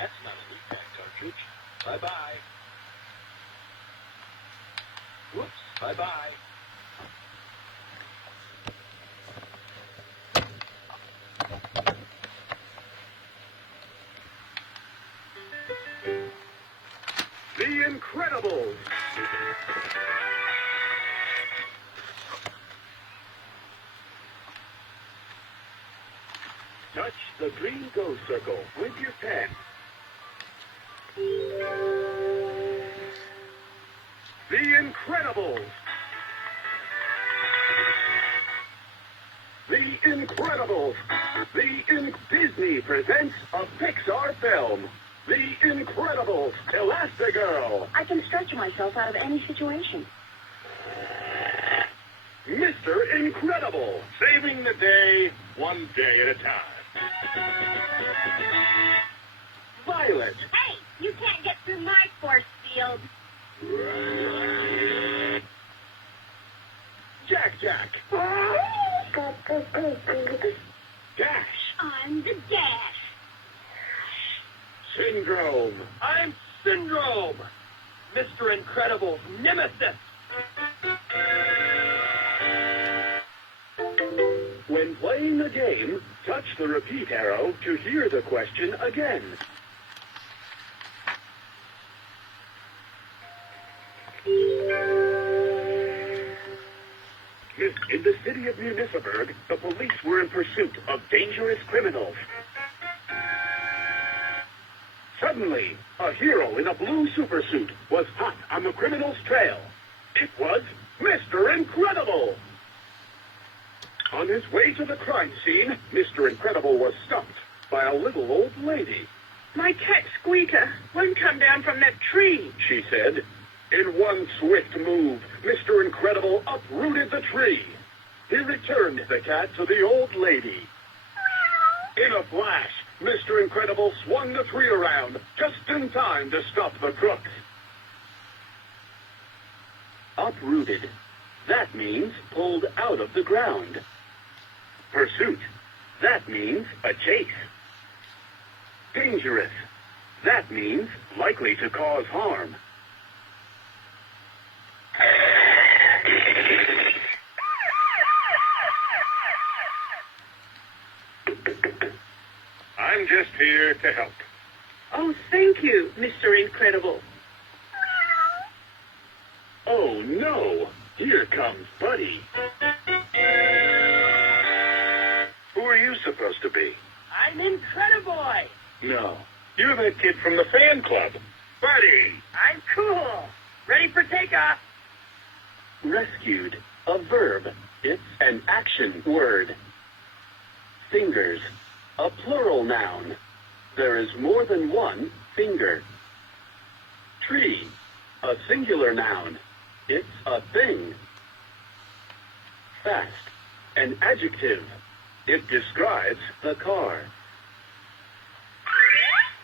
That's not a LeapPad cartridge. Bye-bye. Whoops, bye-bye. The Incredibles! Touch the green go circle with your pen. The Incredibles! The Incredibles! Disney presents a Pixar film. The Incredibles, Elastigirl. I can stretch myself out of any situation. Mr. Incredible, saving the day one day at a time. Violet. Hey, you can't get through my force field. Jack. Dash. I'm the Dash. Syndrome. I'm Syndrome, Mr. Incredible's nemesis. When playing the game, touch the repeat arrow to hear the question again. In the city of Municeburg, the police were in pursuit of dangerous criminals. Suddenly, a hero in a blue supersuit was hot on the criminal's trail. It was Mr. Incredible! On his way to the crime scene, Mr. Incredible was stopped by a little old lady. My cat Squeaker won't come down from that tree. She said. In one swift move, Mr. Incredible uprooted the tree. He returned the cat to the old lady. In a flash, Mr. Incredible swung the tree around just in time to stop the crooks. Uprooted. That means pulled out of the ground. Pursuit. That means a chase. Dangerous. That means likely to cause harm. I'm just here to help. Oh, thank you, Mr. Incredible. Oh, no. Here comes Buddy. Who are you supposed to be? I'm Incrediboy. No. You're that kid from the fan club. Buddy! I'm cool. Ready for takeoff. Rescued. A verb. It's an action word. Fingers. A plural noun. There is more than one finger. Tree. A singular noun. It's a thing. Fast. An adjective. It describes the car.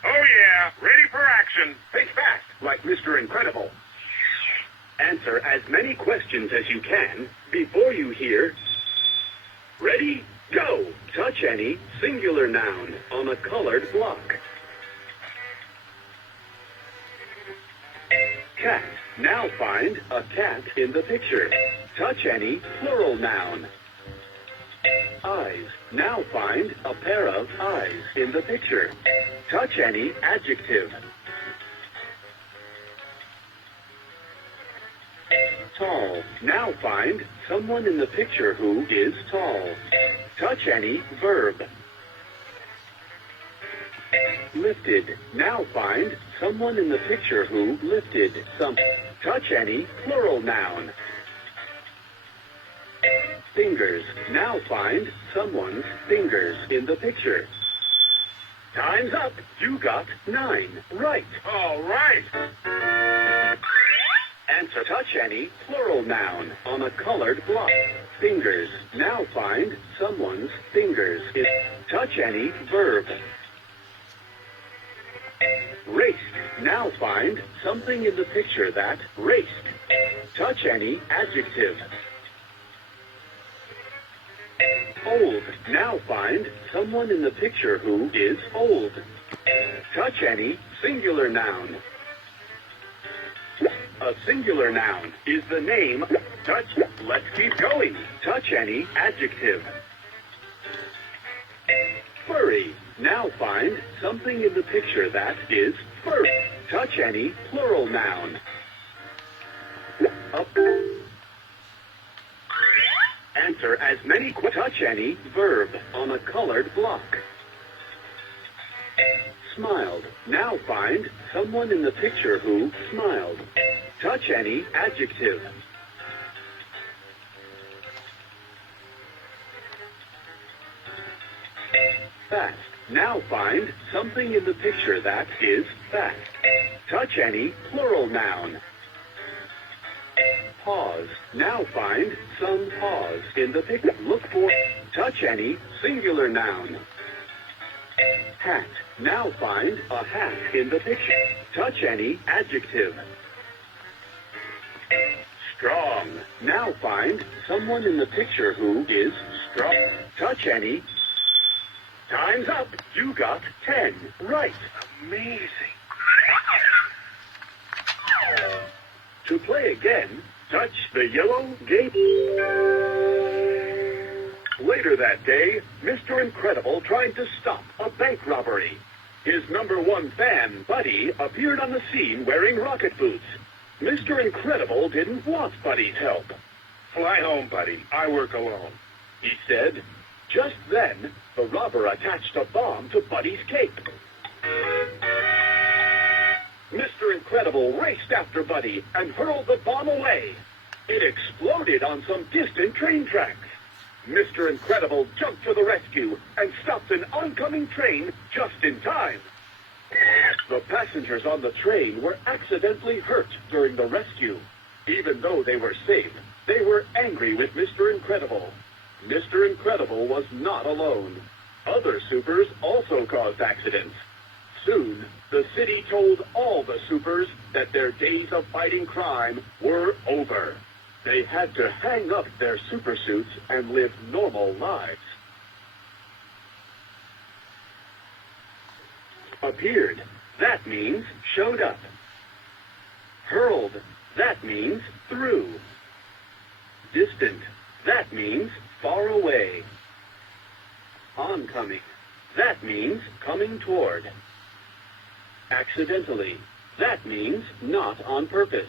Oh yeah, ready for action. Think fast, like Mr. Incredible. Answer as many questions as you can before you hear, ready, go. Touch any singular noun on a colored block. Cat. Now find a cat in the picture. Touch any plural noun. Eyes. Now find a pair of eyes in the picture. Touch any adjective. Tall. Now find someone in the picture who is tall. Touch any verb. Lifted. Now find someone in the picture who lifted some. Touch any plural noun. Fingers. Now find someone's fingers in the picture. Time's up. You got 9 right. All right. Answer. Touch any plural noun on a colored block. Fingers. Now find someone's fingers in. Touch any verb. Raced. Now find something in the picture that raced. Touch any adjective. Old. Now find someone in the picture who is old. Touch any singular noun. A singular noun is the name. Touch. Let's keep going. Touch any adjective. Furry. Now find something in the picture that is furry. Touch any plural noun. Answer as many. Touch any verb on a colored block. Smiled. Now find someone in the picture who smiled. Touch any adjective. Fast. Now find something in the picture that is fast. Touch any plural noun. Pause. Now find some pause in the picture. Look for. Touch any singular noun. Hat. Now find a hat in the picture. Touch any adjective. Strong. Now find someone in the picture who is strong. Touch any. Time's up. You got 10 right. Amazing. To play again, touch the yellow gate. Later that day, Mr. Incredible tried to stop a bank robbery. His #1 fan, Buddy, appeared on the scene wearing rocket boots. Mr. Incredible didn't want Buddy's help. "Fly home, Buddy. I work alone," he said. Just then, the robber attached a bomb to Buddy's cape. Mr. Incredible raced after Buddy and hurled the bomb away. It exploded on some distant train tracks. Mr. Incredible jumped to the rescue and stopped an oncoming train just in time. The passengers on the train were accidentally hurt during the rescue. Even though they were safe, they were angry with Mr. Incredible. Mr. Incredible was not alone. Other supers also caused accidents. Soon, the city told all the supers that their days of fighting crime were over. They had to hang up their super suits and live normal lives. Appeared. That means showed up. Hurled. That means threw. Distant. That means far away. Oncoming. That means coming toward. Accidentally. That means not on purpose.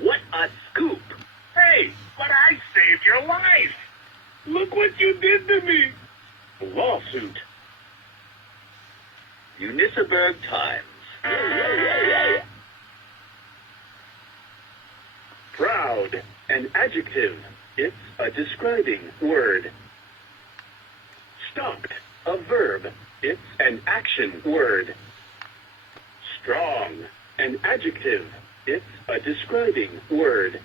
What a scoop! Hey, but I saved your life! Look what you did to me! Lawsuit. Uniceberg Times. Proud. An adjective. It's a describing word. Stopped. A verb. It's an action word. Strong. An adjective. It's a describing word.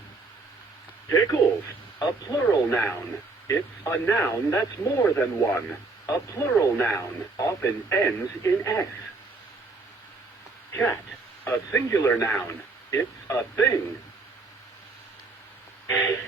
Pickles. A plural noun. It's a noun that's more than one. A plural noun often ends in S. Cat. A singular noun. It's a thing. Hey!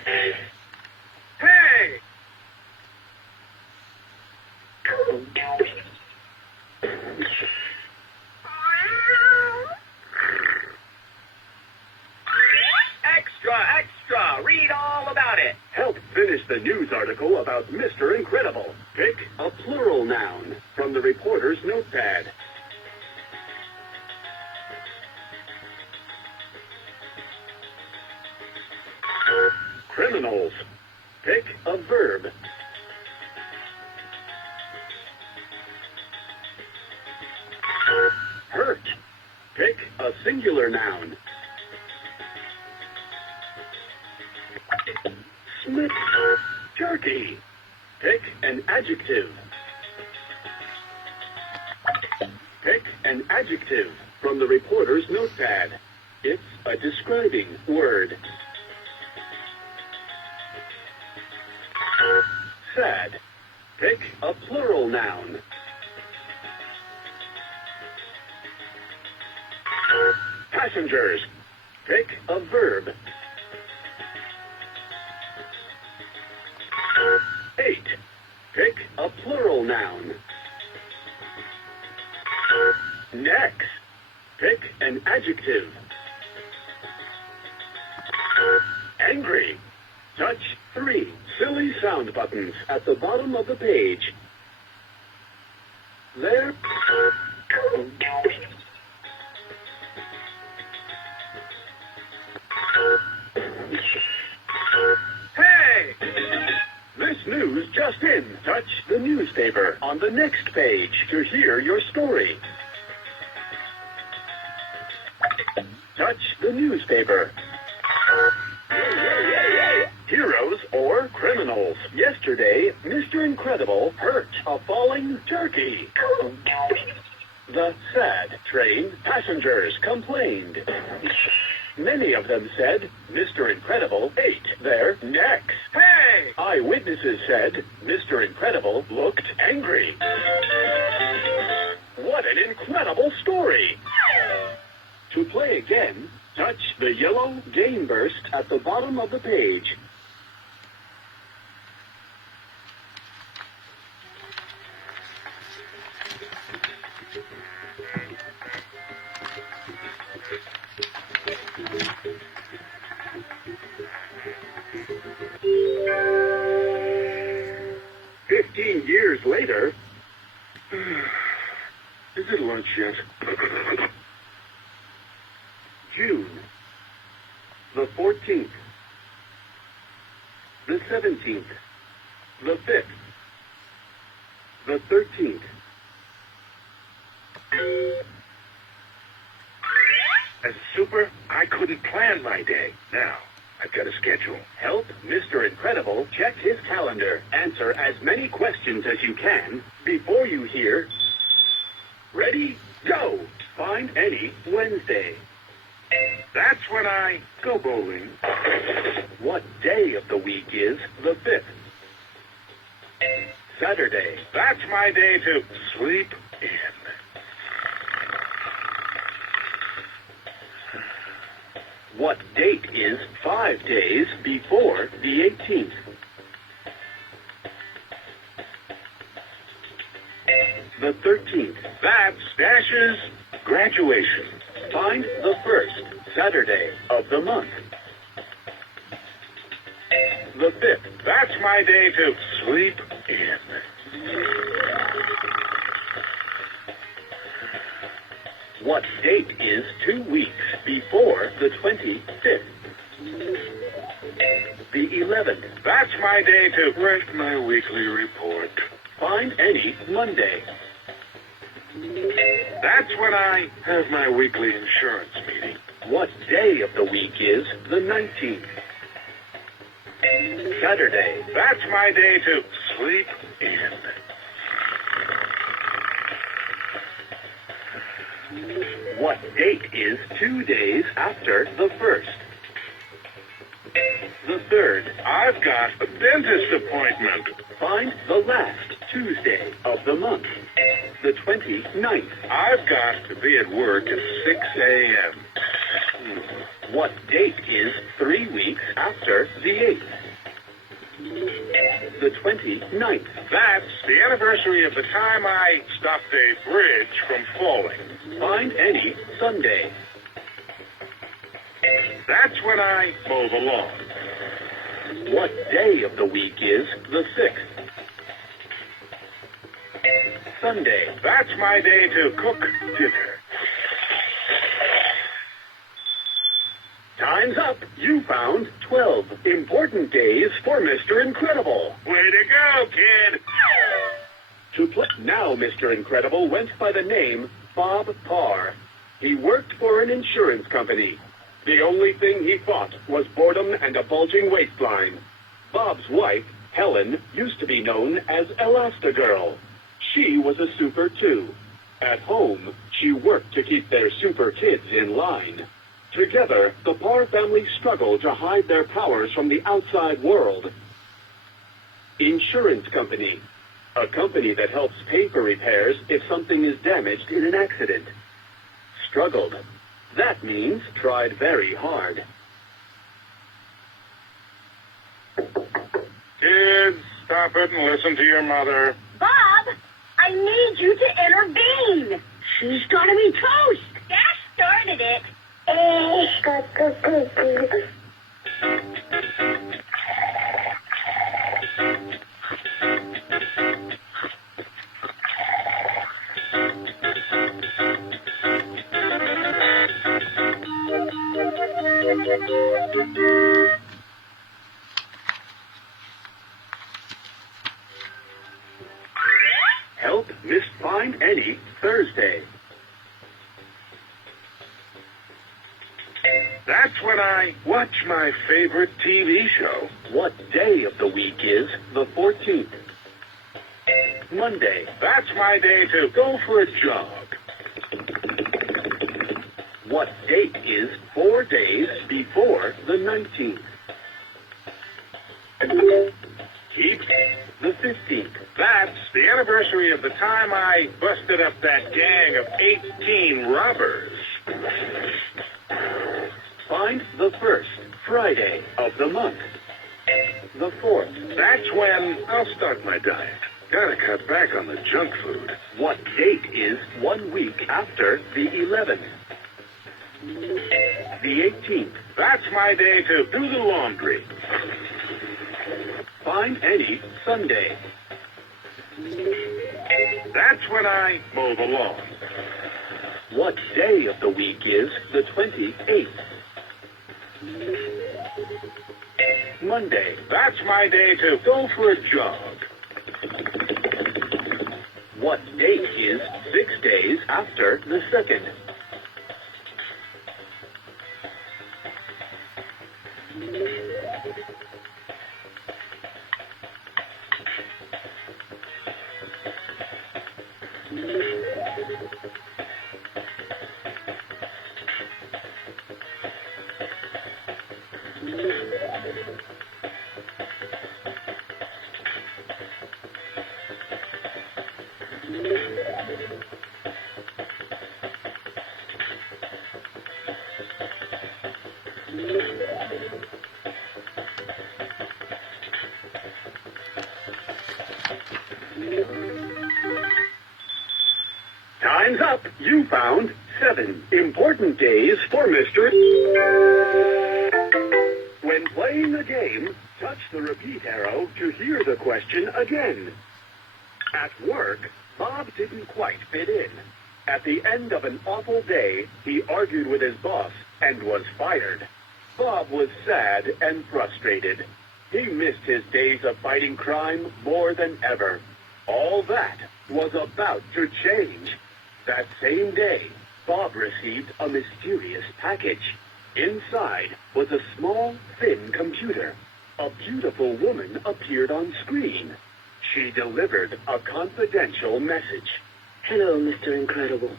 Extra, extra! Read all about it! Help finish the news article about Mr. Incredible. Pick a plural noun from the reporter's notepad. Criminals. Pick a verb. Hurt. Pick a singular noun. Smith. Turkey. Pick an adjective. Pick an adjective from the reporter's notepad. It's a describing word. Sad. Pick a plural noun. Passengers. Pick a verb. plural noun. Next, pick an adjective. Angry. Touch 3 silly sound buttons at the bottom of the page. There. Hey! This news just in. Touch the newspaper on the next page to hear your story. Touch the newspaper. Heroes or criminals. Yesterday, Mr. Incredible hurt a falling turkey. The sad train passengers complained. Many of them said Mr. Incredible ate their necks. Hey! Eyewitnesses said Mr. Incredible looked angry. What an incredible story! To play again, touch the yellow game burst at the bottom of the page. Years later, is it lunch yet? June, the 14th, the 17th, the 5th, the 13th. As a super, I couldn't plan my day. Now, I've got a schedule. Help Mr. Incredible check his calendar. Answer as many questions as you can before you hear, ready, go. Find any Wednesday. That's when I go bowling. What day of the week is the 5th? Saturday. That's my day to sleep in. What date is 5 days before the 18th? The 13th. That's Dash's graduation. Find the first Saturday of the month. The 5th. That's my day to sleep in. What date is 2 weeks before the 25th? The 11th. That's my day to write my weekly report. Find any Monday. That's when I have my weekly insurance meeting. What day of the week is the 19th? Saturday. That's my day to sleep in. What date is 2 days after the 1st? The 3rd. I've got a dentist appointment. Find the last Tuesday of the month. The 29th. I've got to be at work at 6 a.m. What date is 3 weeks after the 8th? The 29th. That's the anniversary of the time I stopped a bridge from falling. Find any Sunday. That's when I mow the lawn. What day of the week is the 6th? Sunday. That's my day to cook dinner. Time's up. You found 12 important days for Mr. Incredible. Way to go, kid! To play. Now Mr. Incredible went by the name Bob Parr. He worked for an insurance company. The only thing he fought was boredom and a bulging waistline. Bob's wife, Helen, used to be known as Elastigirl. She was a super, too. At home, she worked to keep their super kids in line. Together, the Parr family struggled to hide their powers from the outside world. Insurance company. A company that helps pay for repairs if something is damaged in an accident. Struggled. That means tried very hard. Kids, stop it and listen to your mother. Bob! I need you to intervene. She's gonna be toast. Dash started it. Help Miss Find Any Thursday. That's when I watch my favorite TV show. What day of the week is the 14th? Monday. That's my day to go for a jog. What date is 4 days before the 19th? Keep the 15th. That's the anniversary of the time I busted up that gang of 18 robbers. Find the first Friday of the month. The 4th. That's when I'll start my diet. Gotta cut back on the junk food. What date is 1 week after the 11th? The 18th. That's my day to do the laundry. Find any Sunday. That's when I mow the lawn. What day of the week is the 28th? Monday. That's my day to go for a jog. What date is 6 days after the 2nd? Time's up. You found 7 important days for Mr. When playing the game, touch the repeat arrow to hear the question again. At work, Bob didn't quite fit in. At the end of an awful day, he argued with his boss and was fired. Bob was sad and frustrated. He missed his days of fighting crime more than ever. All that was about to change. That same day, Bob received a mysterious package. Inside was a small, thin computer. A beautiful woman appeared on screen. She delivered a confidential message. Hello, Mr. Incredible.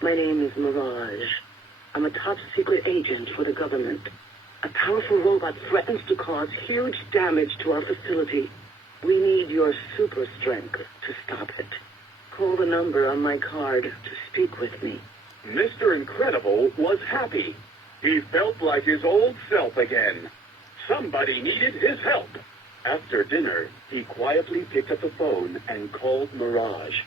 My name is Mirage. I'm a top-secret agent for the government. A powerful robot threatens to cause huge damage to our facility. We need your super strength to stop it. Call the number on my card to speak with me. Mr. Incredible was happy. He felt like his old self again. Somebody needed his help. After dinner, he quietly picked up the phone and called Mirage.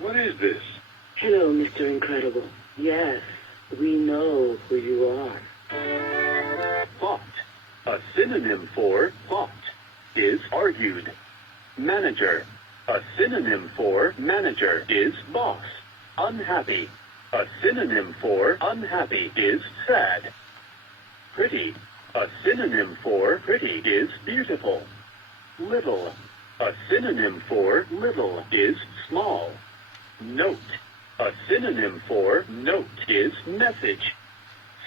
What is this? Hello, Mr. Incredible. Yes, we know who you are. Thought. A synonym for thought is argued. Manager. A synonym for manager is boss. Unhappy. A synonym for unhappy is sad. Pretty. A synonym for pretty is beautiful. Little. A synonym for little is small. Note. A synonym for note is message.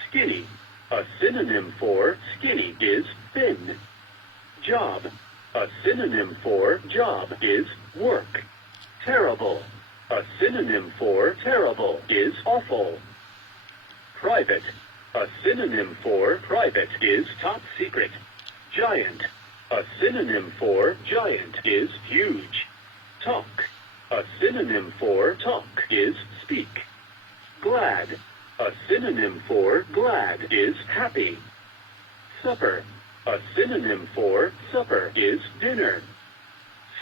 Skinny. A synonym for skinny is thin. Job. A synonym for job is work. Terrible. A synonym for terrible is awful. Private. A synonym for private is top secret. Giant. A synonym for giant is huge. Talk. A synonym for talk is speak. Glad. A synonym for glad is happy. Supper. A synonym for supper is dinner.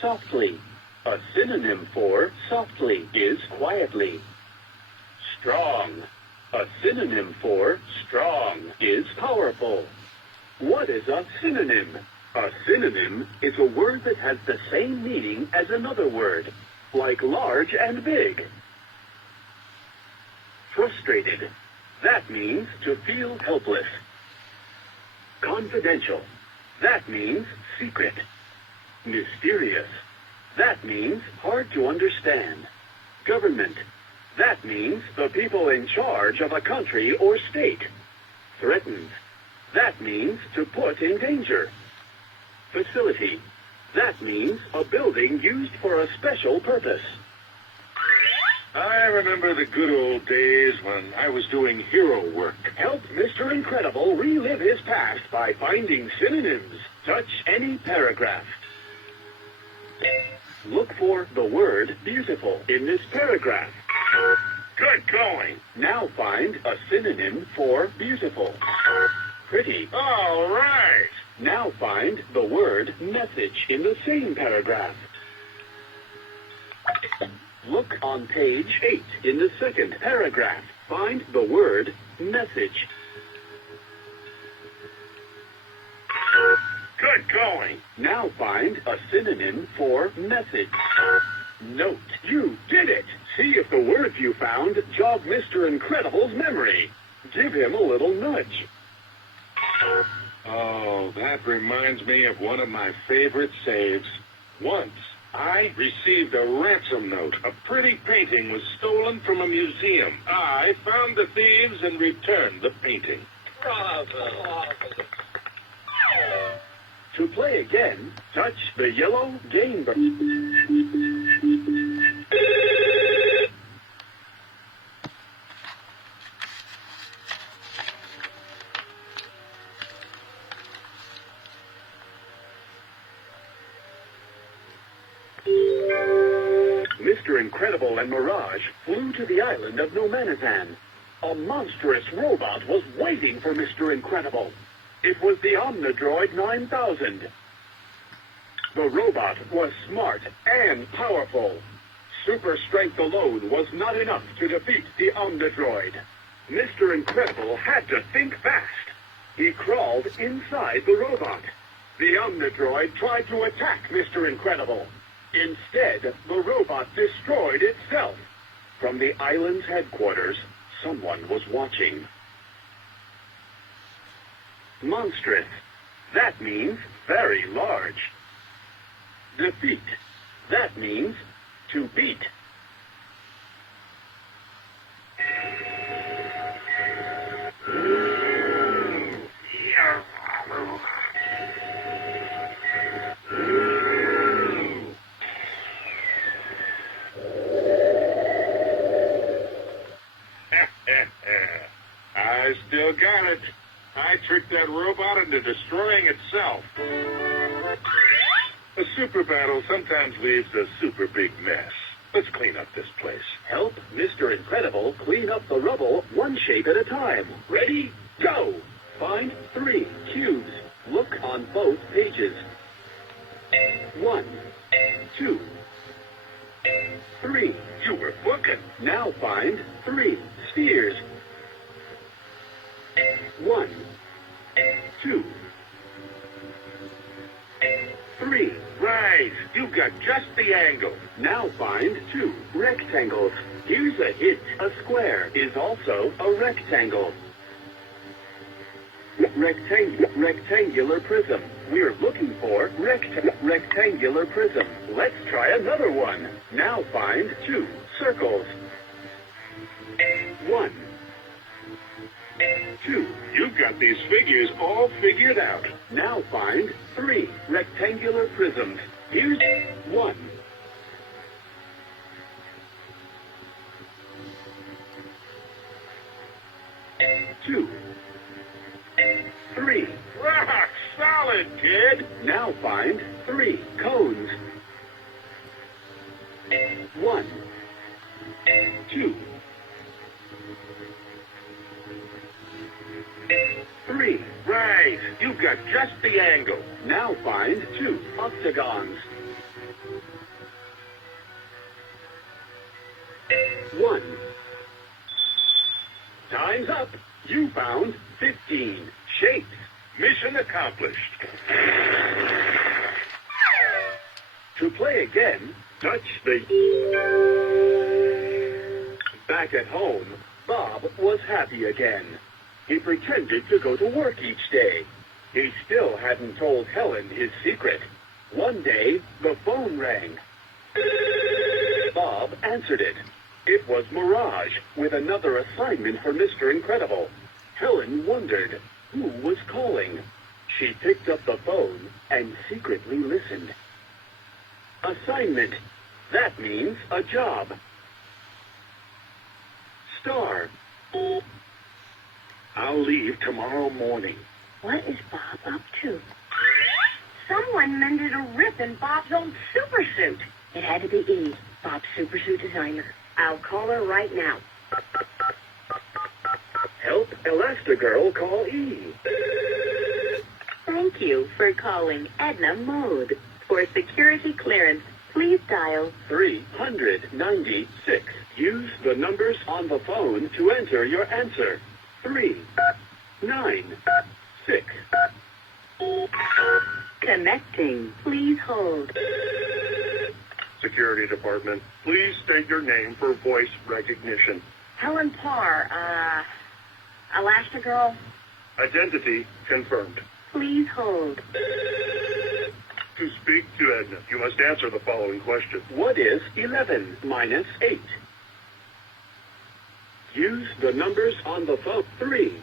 Softly. A synonym for softly is quietly. Strong. A synonym for strong is powerful. What is a synonym? A synonym is a word that has the same meaning as another word, like large and big. Frustrated. That means to feel helpless. Confidential. That means secret. Mysterious. That means hard to understand. Government. That means the people in charge of a country or state. Threatened. That means to put in danger. Facility. That means a building used for a special purpose. I remember the good old days when I was doing hero work. Help Mr. Incredible relive his past by finding synonyms. Touch any paragraph. Look for the word beautiful in this paragraph. Good going. Now find a synonym for beautiful. Pretty. All right. Now find the word message in the same paragraph. Look on page 8 in the second paragraph. Find the word message. Good going. Now find a synonym for message. Note. You did it. See if the words you found jog Mr. Incredible's memory. Give him a little nudge. Oh, that reminds me of one of my favorite saves. Once, I received a ransom note. A pretty painting was stolen from a museum. I found the thieves and returned the painting. Bravo. To play again, touch the yellow game button. Mr. Incredible and Mirage flew to the island of Nomanazan. A monstrous robot was waiting for Mr. Incredible. It was the Omnidroid 9000. The robot was smart and powerful. Super strength alone was not enough to defeat the Omnidroid. Mr. Incredible had to think fast. He crawled inside the robot. The Omnidroid tried to attack Mr. Incredible. Instead, the robot destroyed itself. From the island's headquarters, someone was watching. Monstrous. That means very large. Defeat. That means to beat. I still got it. I tricked that robot into destroying itself. A super battle sometimes leaves a super big mess. Let's clean up this place. Help Mr. Incredible clean up the rubble one shape at a time. Ready? Go! Find 3 cubes. Look on both pages. 1, 2, 3. You were booking. Now find 3 spheres. 1, 2, 3. Right. You got just the angle. Now find 2 rectangles. Here's a hint. A square is also a rectangle. Rectangular prism. We're looking for rectangular prism. Let's try another one. Now find 2 circles. 1, 2. You've got these figures all figured out. Now find 3 rectangular prisms. Here's 1. 2, 3. Rock solid, kid. Now find 3 cones. 1, 2, 3. 3. Right. You've got just the angle. Now find 2 octagons. 1. Time's up. You found 15 shapes. Mission accomplished. To play again, touch the... Back at home, Bob was happy again. He pretended to go to work each day. He still hadn't told Helen his secret. One day, the phone rang. Bob answered it. It was Mirage with another assignment for Mr. Incredible. Helen wondered who was calling. She picked up the phone and secretly listened. Assignment. That means a job. Star. I'll leave tomorrow morning. What is Bob up to? Someone mended a rip in Bob's old supersuit. It had to be E, Bob's supersuit designer. I'll call her right now. Help Elastigirl call E. Thank you for calling Edna Mode. For security clearance, please dial 396. Use the numbers on the phone to enter your answer. 396. Connecting. Please hold. Security Department, please state your name for voice recognition. Helen Parr, Elastigirl. Identity confirmed. Please hold. To speak to Edna, you must answer the following question. What is 11 minus 8? Use the numbers on the phone. 3.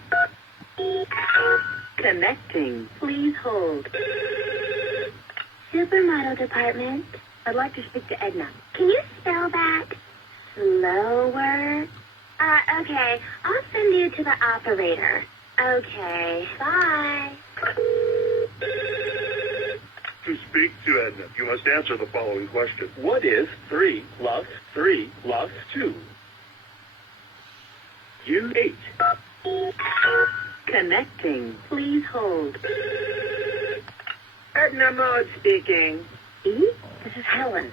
Connecting. Please hold. Supermodel department. I'd like to speak to Edna. Can you spell that slower? Okay. I'll send you to the operator. Okay. Bye. To speak to Edna, you must answer the following question. What is 3 plus 3 plus 2? Use 8. Connecting. Please hold. Edna Mode speaking. E? This is Helen.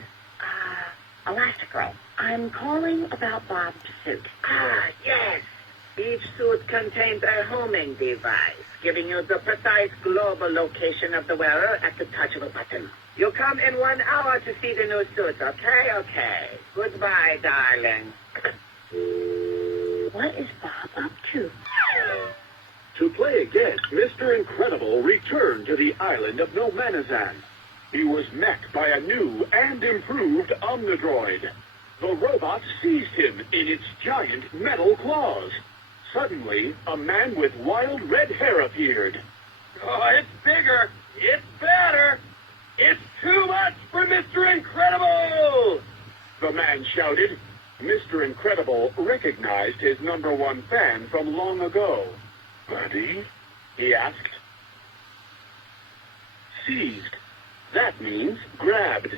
Elastigirl. I'm calling about Bob's suit. Yes. Each suit contains a homing device, giving you the precise global location of the wearer at the touch of a button. You come in 1 hour to see the new suit, okay? Okay. Goodbye, darling. What is Bob up to? To play again, Mr. Incredible returned to the island of No Manazan. He was met by a new and improved Omnidroid. The robot seized him in its giant metal claws. Suddenly, a man with wild red hair appeared. Oh, it's bigger. It's better. It's too much for Mr. Incredible. The man shouted. Mr. Incredible recognized his #1 fan from long ago. Buddy? He asked. Seized. That means grabbed.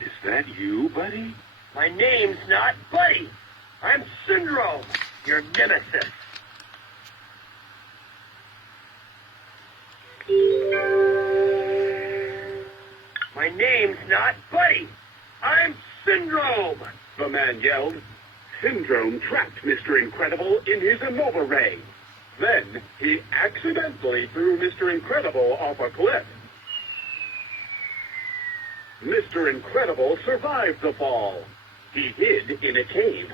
Is that you, buddy? My name's not Buddy. I'm Syndrome, your nemesis. My name's not Buddy. I'm Syndrome. The man yelled. Syndrome trapped Mr. Incredible in his Innova Ray. Then he accidentally threw Mr. Incredible off a cliff. Mr. Incredible survived the fall. He hid in a cave.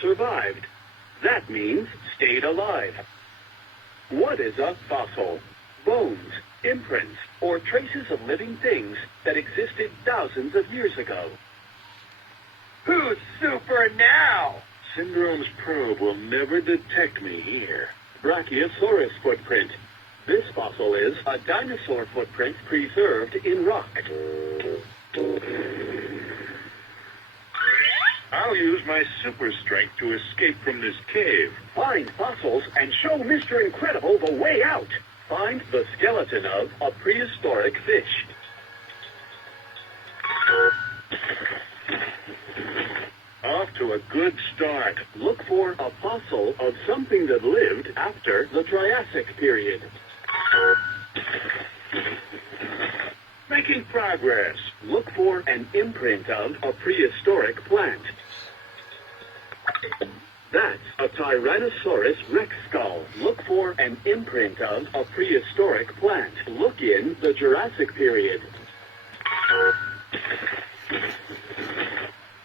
Survived. That means stayed alive. What is a fossil? Bones, imprints, or traces of living things that existed thousands of years ago. Who's super now? Syndrome's probe will never detect me here. Brachiosaurus footprint. This fossil is a dinosaur footprint preserved in rock. I'll use my super strength to escape from this cave. Find fossils and show Mr. Incredible the way out. Find the skeleton of a prehistoric fish. to a good start. Look for a fossil of something that lived after the Triassic period. Making progress. Look for an imprint of a prehistoric plant. That's a Tyrannosaurus Rex skull. Look for an imprint of a prehistoric plant. Look in the Jurassic period.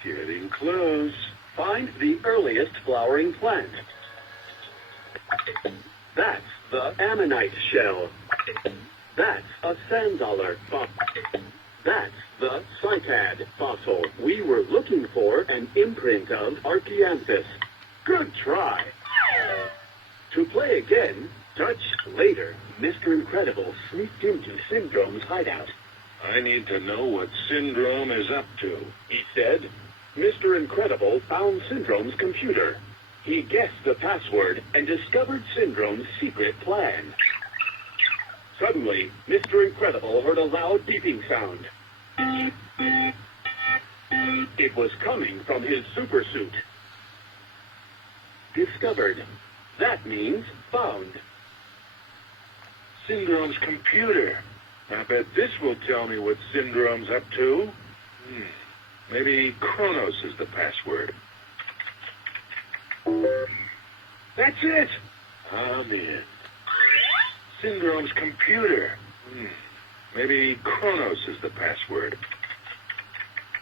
Getting close. Find the earliest flowering plant. That's the ammonite shell. That's a sand dollar fossil. That's the cycad fossil. We were looking for an imprint of Archaeanthus. Good try. To play again, touch later. Mr. Incredible sneaked into Syndrome's hideout. I need to know what Syndrome is up to. He said, Mr. Incredible found Syndrome's computer. He guessed the password and discovered Syndrome's secret plan. Suddenly, Mr. Incredible heard a loud beeping sound. It was coming from his supersuit. Discovered. That means found. Syndrome's computer. I bet this will tell me what Syndrome's up to. Maybe Kronos is the password. That's it. I'm in. Syndrome's computer. Maybe Kronos is the password.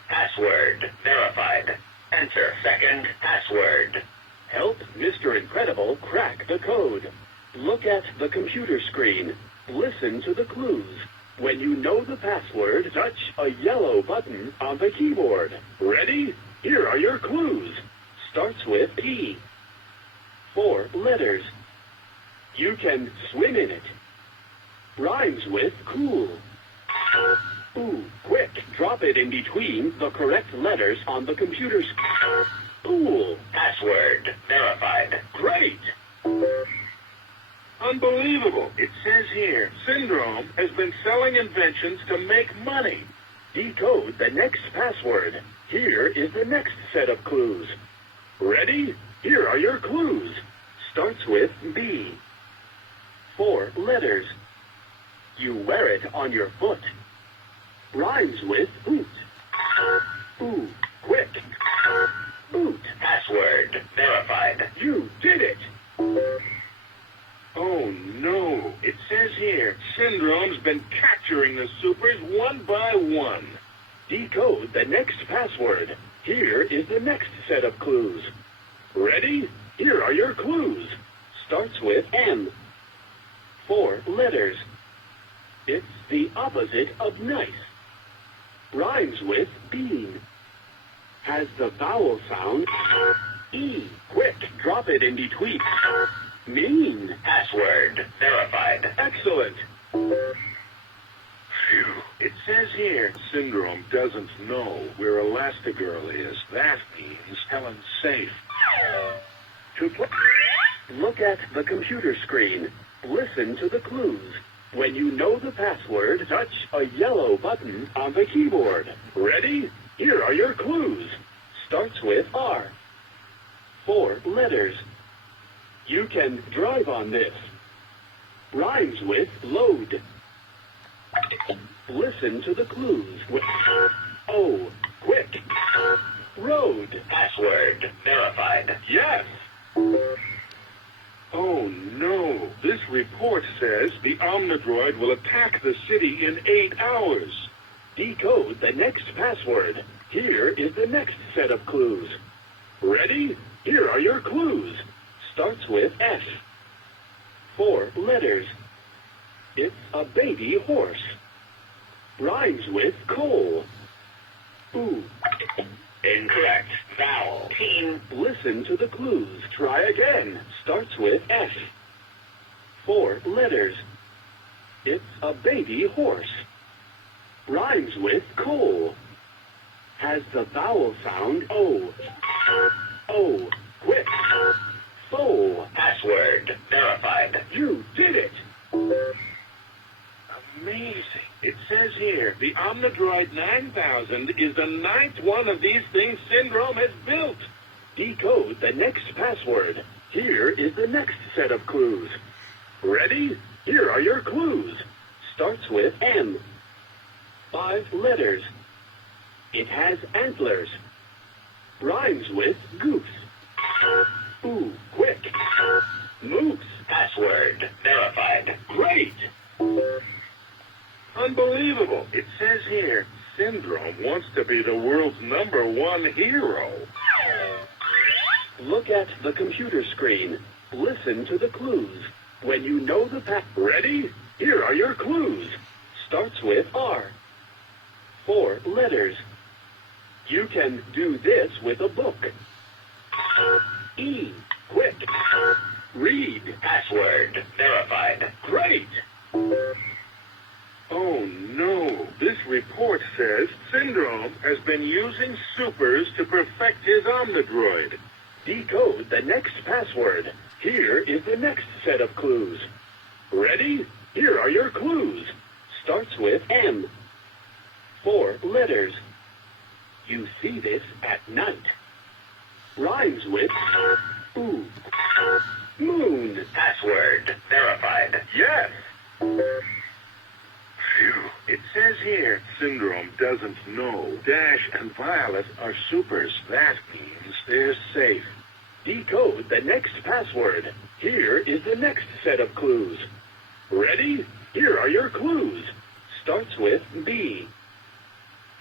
Password verified. Enter second password. Help Mr. Incredible crack the code. Look at the computer screen. Listen to the clues. When you know the password, touch a yellow button on the keyboard. Ready? Here are your clues. Starts with P. 4 letters. You can swim in it. Rhymes with cool. Ooh, quick. Drop it in between the correct letters on the computer screen. Pool. Password verified. Great. Unbelievable. It says here, Syndrome has been selling inventions to make money. Decode the next password. Here is the next set of clues. Ready? Here are your clues. Starts with B. 4 letters. You wear it on your foot. Rhymes with boot. Ooh, quick. Boot. Password verified. You did it. Oh, no. It says here, Syndrome's been capturing the supers one by one. Decode the next password. Here is the next set of clues. Ready? Here are your clues. Starts with M. 4 letters. It's the opposite of nice. Rhymes with bean. Has the vowel sound E. Quick, drop it in between. Mean. Password verified. Excellent. Phew. It says here, Syndrome doesn't know where Elastigirl is. That means Helen's safe. To play, look at the computer screen. Listen to the clues. When you know the password, touch a yellow button on the keyboard. Ready? Here are your clues. Starts with R. 4 letters. You can drive on this. Rhymes with load. Listen to the clues. O. Quick. Road. Password verified. Yes. Oh, no. This report says the Omnidroid will attack the city in 8 hours. Decode the next password. Here is the next set of clues. Ready? Here are your clues. Starts with F. 4 letters. It's a baby horse. Rhymes with coal. Ooh. Incorrect. Vowel. Team. Listen to the clues. Try again. Starts with F. 4 letters. It's a baby horse. Rhymes with coal. Has the vowel sound O. O. Quick. Foal. Password verified. You did it. Amazing. It says here, the Omnidroid 9000 is the 9th one of these things Syndrome has built. Decode the next password. Here is the next set of clues. Ready? Here are your clues. Starts with M. 5 letters. It has antlers. Rhymes with goose. Ooh, quick. Moose. Password verified. Great. Unbelievable. It says here, Syndrome wants to be the world's #1 hero. Look at the computer screen. Listen to the clues. When you know the Ready? Here are your clues. Starts with R. 4 letters. You can do this with a book. E. Quick. Read. Password verified. Great. Oh no, this report says Syndrome has been using supers to perfect his Omnidroid. Decode the next password. Here is the next set of clues. Ready? Here are your clues. Starts with M. 4 letters. You see this at night. Rhymes with ooh. Moon. Password verified. Yes. Phew. It says here, Syndrome doesn't know Dash and Violet are supers. That means they're safe. Decode the next password. Here is the next set of clues. Ready? Here are your clues. Starts with B.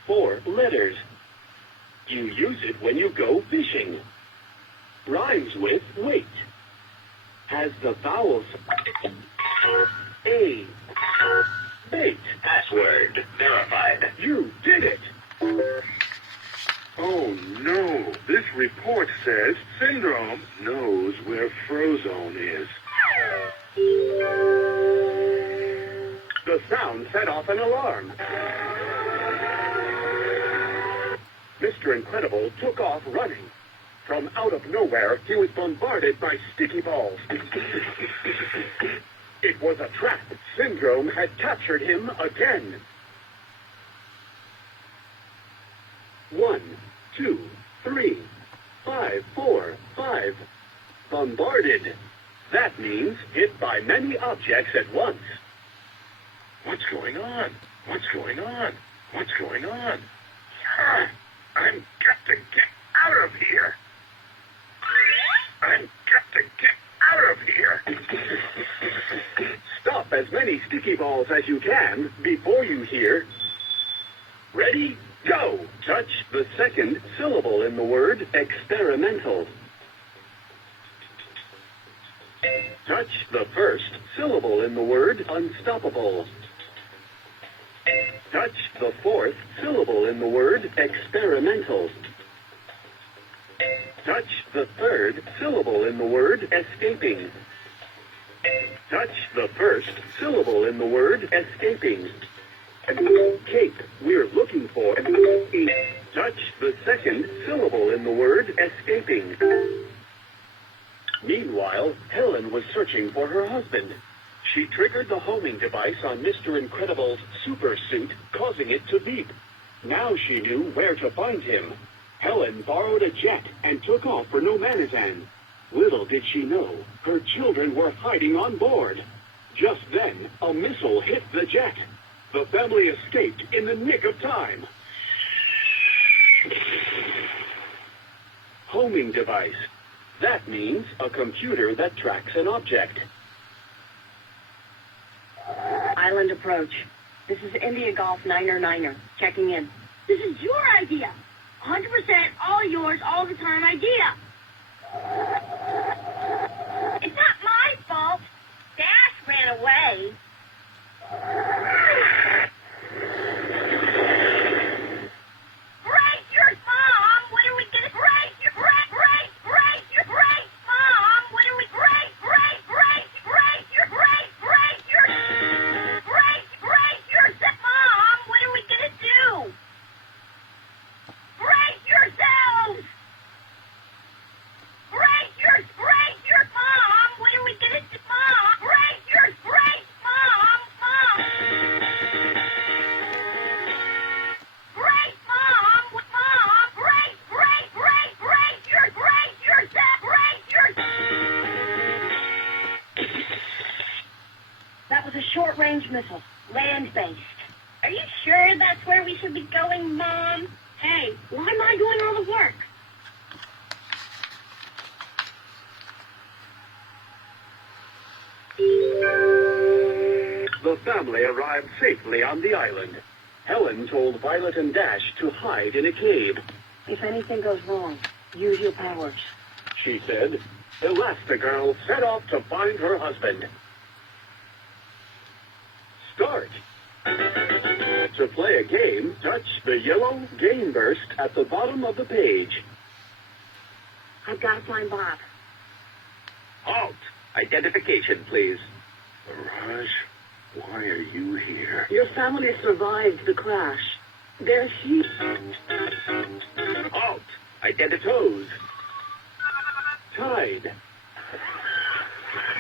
4 letters. You use it when you go fishing. Rhymes with wait. Has the vowels A. Bait. Password verified. You did it. Oh no, this report says Syndrome knows where Frozone is. The sound set off an alarm. Mr. Incredible took off running. From out of nowhere, he was bombarded by sticky balls. It was a trap. Syndrome had captured him again. 1, 2, 3, 5, 4, 5. Bombarded. That means hit by many objects at once. What's going on? What's going on? What's going on? I'm got to get out of here. I'm got to get out of here. Stop as many sticky balls as you can before you hear. Ready? Go! Touch the second syllable in the word experimental. Touch the first syllable in the word unstoppable. Touch the fourth syllable in the word experimental. Touch the third syllable in the word escaping. Touch the first syllable in the word escaping. Cape, we're looking for. Touch the second syllable in the word escaping. Meanwhile, Helen was searching for her husband. She triggered the homing device on Mr. Incredible's super suit, causing it to beep. Now she knew where to find him. Helen borrowed a jet and took off for No Manizan. Little did she know, her children were hiding on board. Just then, a missile hit the jet. The family escaped in the nick of time. Homing device. That means a computer that tracks an object. Island approach. This is India Golf 9er, checking in. This is your idea. 100% all yours all the time idea. It's not my fault. Dash ran away. Brace yours, Mom. When are we gonna brace your brace your brace, Mom? When are we brace your Mom? What are we gonna do? Brace yourselves! Brace your Mom! What are we gonna do, Mom? Brace, Mom! launch missile. Land-based. Are you sure that's where we should be going, Mom? Hey, why am I doing all the work? The family arrived safely on the island. Helen told Violet and Dash to hide in a cave. If anything goes wrong, use your powers. She said. Elastigirl set off to find her husband. Start. To play a game, touch the yellow game burst at the bottom of the page. I've got to find Bob. Halt! Identification, please. Mirage, why are you here? Your family survived the crash. They're here. Halt! Identitos. Tide.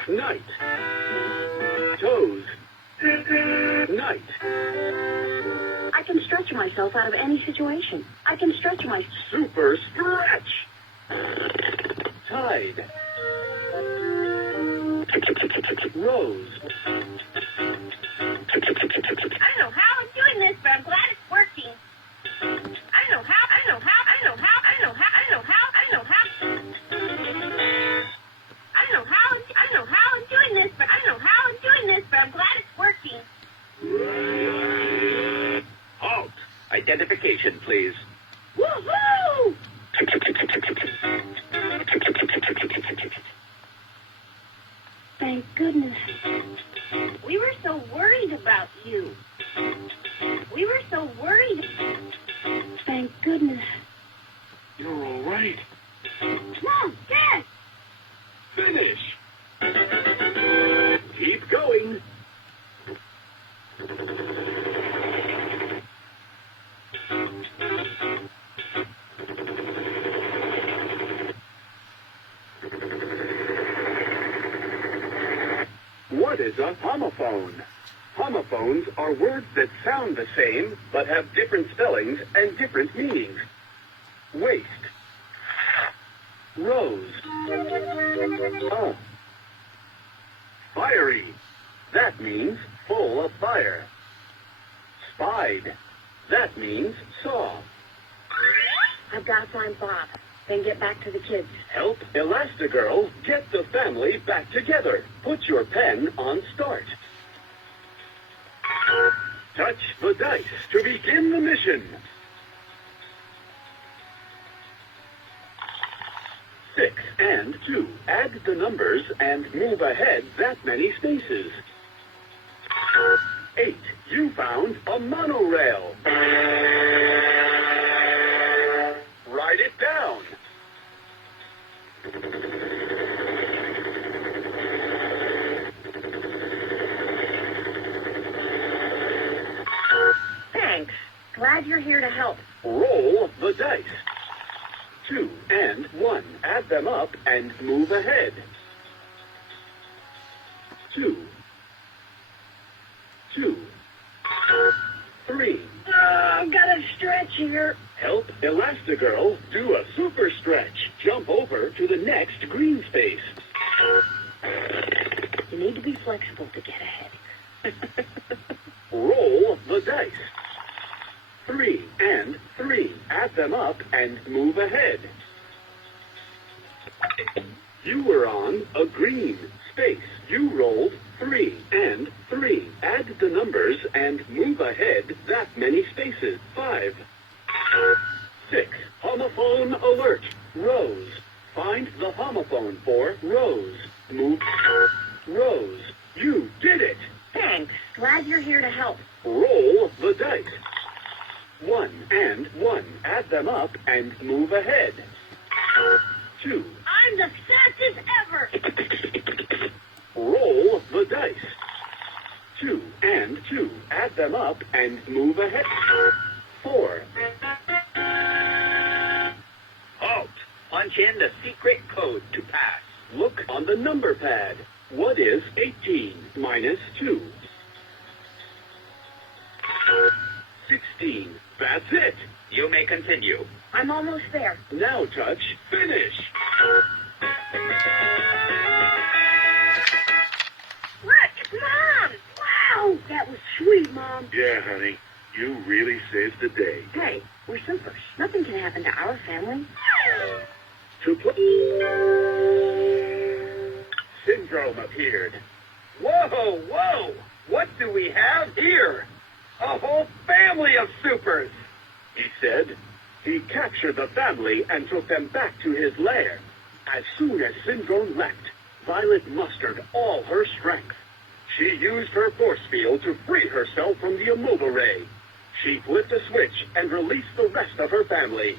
Night. Toes. Night. I can stretch myself out of any situation. I can stretch my... Super stretch. Tide. Rose. I don't know how I'm doing this, but I'm glad it's working. I know how I'm doing this, but I'm glad it's working. Halt! Identification, please. Woohoo! Thank goodness. We were so worried about you. We were so worried. Thank goodness. You're all right. Mom, Dad! Finish! Keep going. What is a homophone? Homophones are words that sound the same, but have different spellings and different meanings. Waste. Rose. Fiery. That means full of fire. Spied. That means saw. I've got to find Bob, then get back to the kids. Help Elastigirl get the family back together. Put your pen on start. Touch the dice to begin the mission. 6 and 2. Add the numbers and move ahead that many spaces. 8. You found a monorail. Write it down. Thanks. Glad you're here to help. Roll the dice. 2 and 1. Add them up and move ahead. 2. 2. 3. I've got to stretch here. Help Elastigirl do a super stretch. Jump over to the next green space. You need to be flexible to get ahead. Roll the dice. 3 and 3. Add them up and move ahead. You were on a green space. You rolled 3 and 3. Add the numbers and move ahead that many spaces. 5. 6. Homophone alert. Rose. Find the homophone for Rose. Move. Rose. You did it. Thanks. Glad you're here to help. Roll the dice. 1 and 1. Add them up and move ahead. 2. I'm the fastest ever! Roll the dice. 2 and 2. Add them up and move ahead. 4. Halt. Punch in the secret code to pass. Look on the number pad. What is 18 minus 2? 16. That's it. You may continue. I'm almost there. Now touch finish. Look, Mom! Wow, That was sweet, Mom. Yeah, honey. You really saved the day. Hey, we're supers. Nothing can happen to our family. Syndrome appeared. Whoa, whoa! What do we have here? A whole family of supers! He said. He captured the family and took them back to his lair. As soon as Syndrome left, Violet mustered all her strength. She used her force field to free herself from the immobile ray. She flipped a switch and released the rest of her family.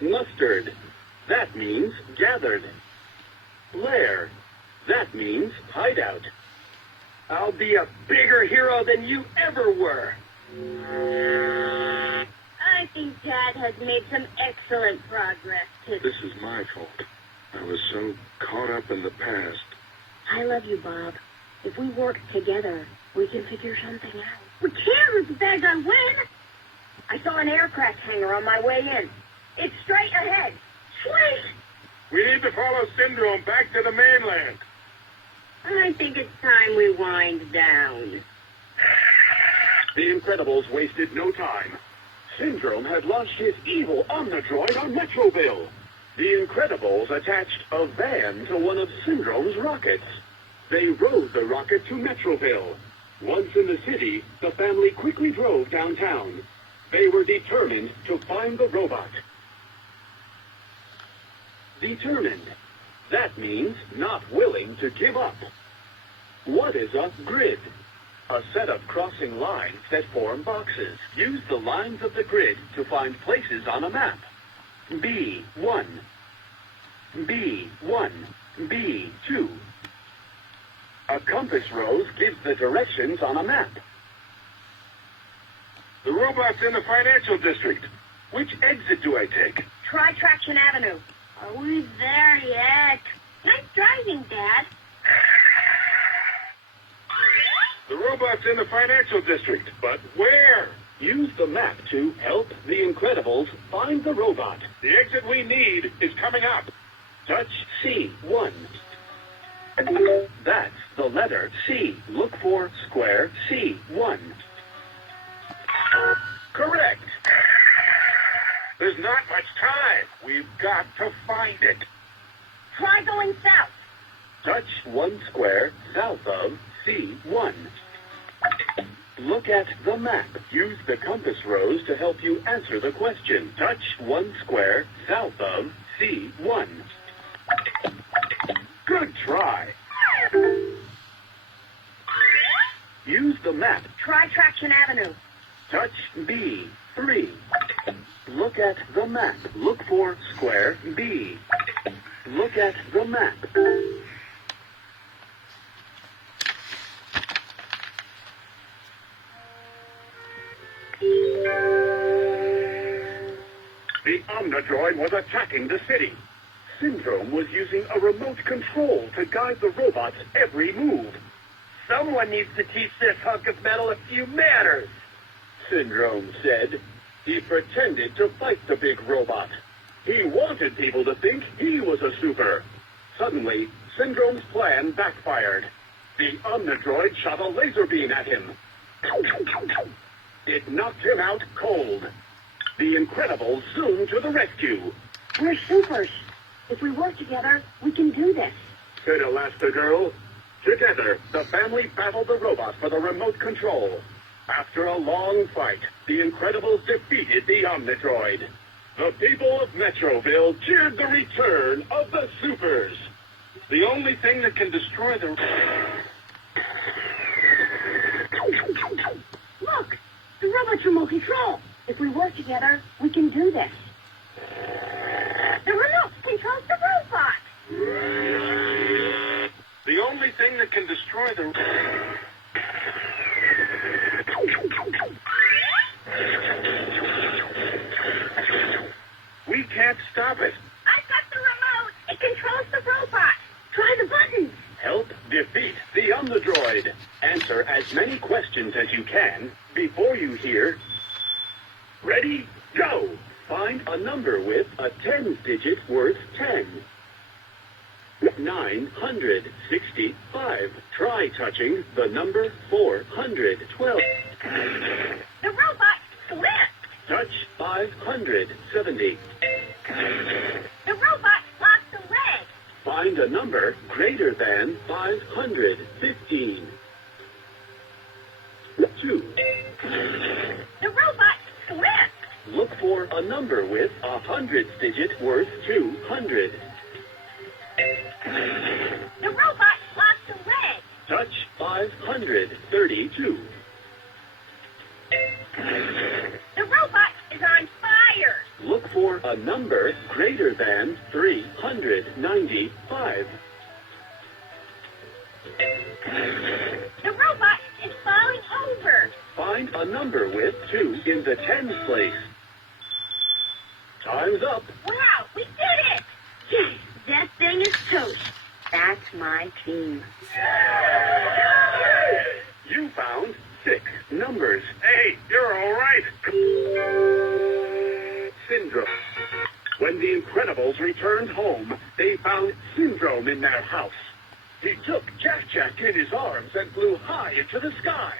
Mustered. That means gathered. Lair. That means hideout. I'll be a bigger hero than you ever were. I think Dad has made some excellent progress today. This is my fault. I was so caught up in the past. I love you, Bob. If we work together, we can figure something out. We can't lose bad on win. I saw an aircraft hangar on my way in. It's straight ahead. Sweet. We need to follow Syndrome back to the mainland. I think it's time we wind down. The Incredibles wasted no time. Syndrome had launched his evil Omnidroid on Metroville. The Incredibles attached a van to one of Syndrome's rockets. They rode the rocket to Metroville. Once in the city, the family quickly drove downtown. They were determined to find the robot. Determined. That means not willing to give up. What is a grid? A set of crossing lines that form boxes. Use the lines of the grid to find places on a map. B1, B1, B2. A compass rose gives the directions on a map. The robot's in the financial district. Which exit do I take? Try Traction Avenue. Are we there yet? Nice driving, Dad. The robot's in the financial district, but where? Use the map to help the Incredibles find the robot. The exit we need is coming up. Touch C1. That's the letter C. Look for square C1. Correct. There's not much time. We've got to find it. Try going south. Touch one square south of C1. Look at the map. Use the compass rose to help you answer the question. Touch one square south of C1. Good try. Use the map. Try Traction Avenue. Touch B3. Look at the map. Look for square B. Look at the map. The Omnidroid was attacking the city. Syndrome was using a remote control to guide the robot's every move. Someone needs to teach this hunk of metal a few manners. Syndrome said. He pretended to fight the big robot. He wanted people to think he was a super. Suddenly, Syndrome's plan backfired. The Omnidroid shot a laser beam at him. It knocked him out cold. The Incredibles zoomed to the rescue. We're supers. If we work together, we can do this. Said Elastigirl. Together, the family battled the robot for the remote control. After a long fight, the Incredibles defeated the Omnidroid. The people of Metroville cheered the return of the supers. The only thing that can destroy the... Look! The robot's remote control. If we work together, we can do this. The remote controls the robot. The only thing that can destroy the... We can't stop it. I've got the remote. It controls the robot. Try the buttons. Help defeat the Omnidroid. Answer as many questions as you can before you hear... Ready, go! Find a number with a tens digit worth 10. 965. Try touching the number 412. The robot slipped. Touch 570. The robot lost a leg. Find a number greater than 515. 2. The robot slipped. Look for a number with a hundreds digit worth 200. The robot lost a leg. Touch 532. The robot is on fire. Look for a number greater than 395. The robot is falling over. Find a number with 2 in the tens place. Time's up. Wow, we did it. Yes, that thing is toast. That's my team. You found 6 numbers. Hey, you're all right. Syndrome. When the Incredibles returned home, they found Syndrome in their house. He took Jack-Jack in his arms and flew high into the sky.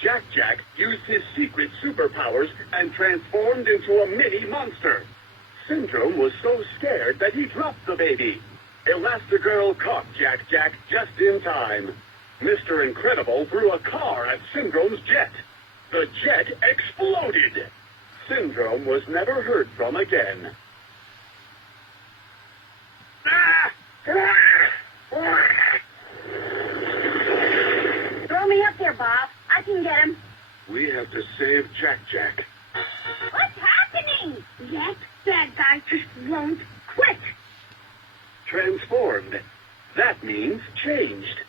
Jack-Jack used his secret superpowers and transformed into a mini monster. Syndrome was so scared that he dropped the baby. Elastigirl caught Jack-Jack just in time. Mr. Incredible threw a car at Syndrome's jet. The jet exploded. Syndrome was never heard from again. Throw me up there, Bob. I can get him. We have to save Jack-Jack. What's happening? That bad guy just won't quit. Transformed. That means changed.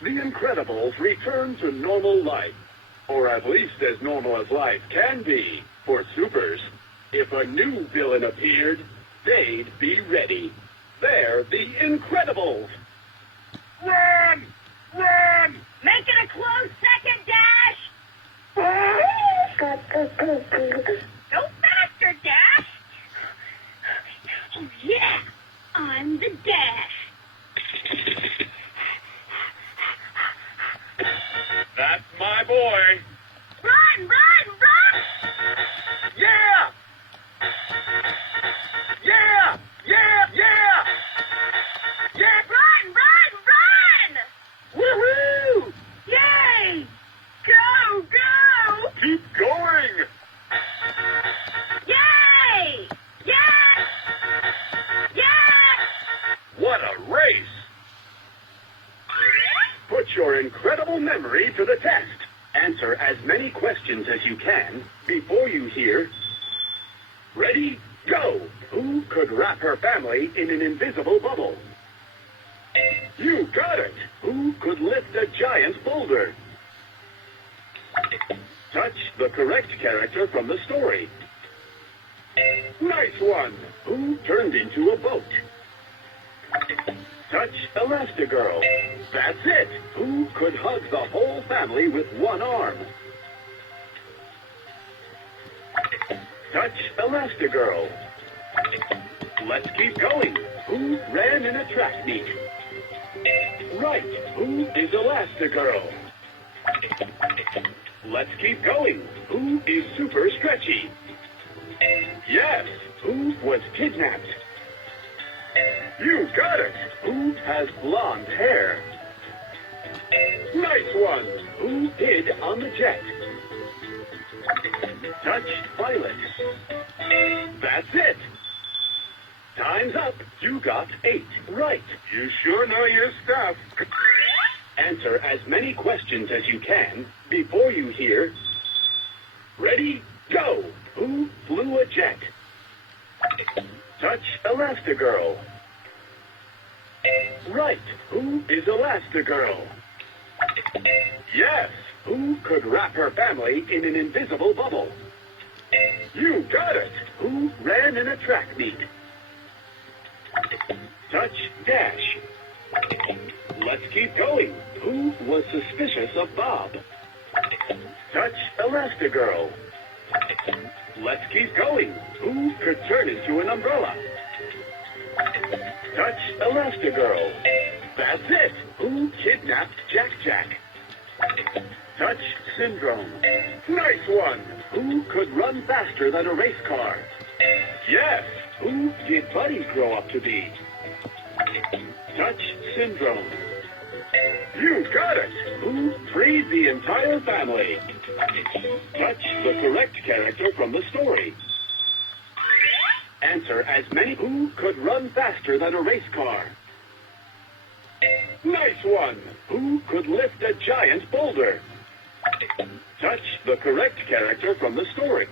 The Incredibles return to normal life. Or at least as normal as life can be for supers. If a new villain appeared, they'd be ready. They're the Incredibles. Run! Run! Make it a close second, Dash. Go faster, Dash. Oh, yeah, I'm the Dash. That's my boy. Run, run, run. Yeah! Yeah! Yeah! Yeah! Yeah! Run, run, run. Woohoo! Yay. Go, go. Keep going! Yay. Yeah. Yeah. What a race! Put your incredible memory to the test. Answer as many questions as you can before you hear, ready, go. Who could wrap her family in an invisible bubble? You got it. Who could lift a giant boulder? Touch the correct character from the story. Nice one. Who turned into a boat? Touch Elastigirl. That's it. Who could hug the whole family with one arm? Touch Elastigirl. Let's keep going. Who ran in a track meet? Right. Who is Elastigirl? Let's keep going. Who is super stretchy? Yes. Who was kidnapped? You got it. Who has blonde hair? Nice one. Who hid on the jet? Touch Violet. That's it. Time's up. You got 8 right. You sure know your stuff. Answer as many questions as you can before you hear, ready, go. Who flew a jet? Touch Elastigirl. Right. Who is Elastigirl? Yes. Who could wrap her family in an invisible bubble? You got it. Who ran in a track meet? Touch Dash. Let's keep going. Who was suspicious of Bob? Touch Elastigirl. Let's keep going. Who could turn into an umbrella? Touch Elastigirl. That's it. Who kidnapped Jack Jack? Touch Syndrome. Nice one. Who could run faster than a race car? Yes. Who did Buddy grow up to be? Touch Syndrome. You got it. Who freed the entire family? Touch the correct character from the story. Answer as many. Who could run faster than a race car? Nice one. Who could lift a giant boulder? Touch the correct character from the story.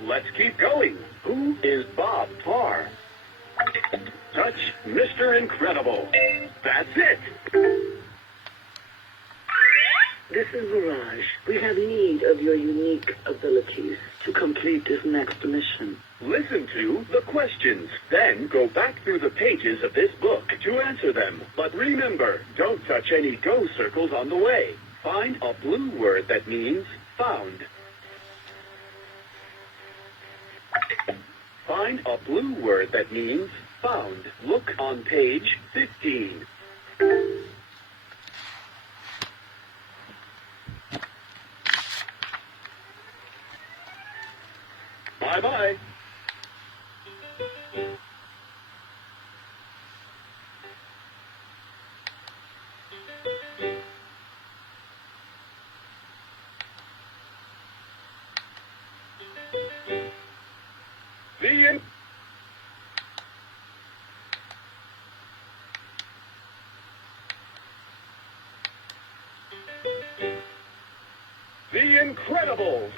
Let's keep going. Who is Bob Parr? Touch Mr. Incredible. That's it. This is Mirage. We have need of your unique abilities to complete this next mission. Listen to the questions, then go back through the pages of this book to answer them. But remember, don't touch any go circles on the way. Find a blue word that means found. Find a blue word that means found. Look on page 15. Bye-bye. The Incredibles.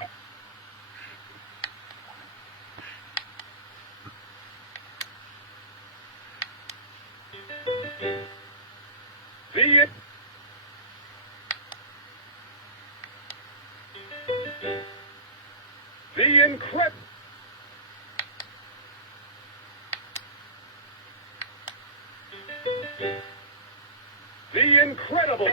The Incredible. The Incredible.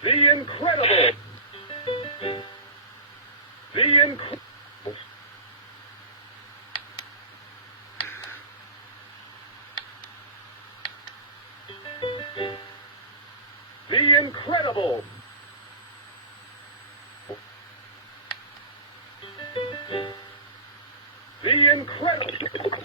The Incredible. The Incredible. The Incredible.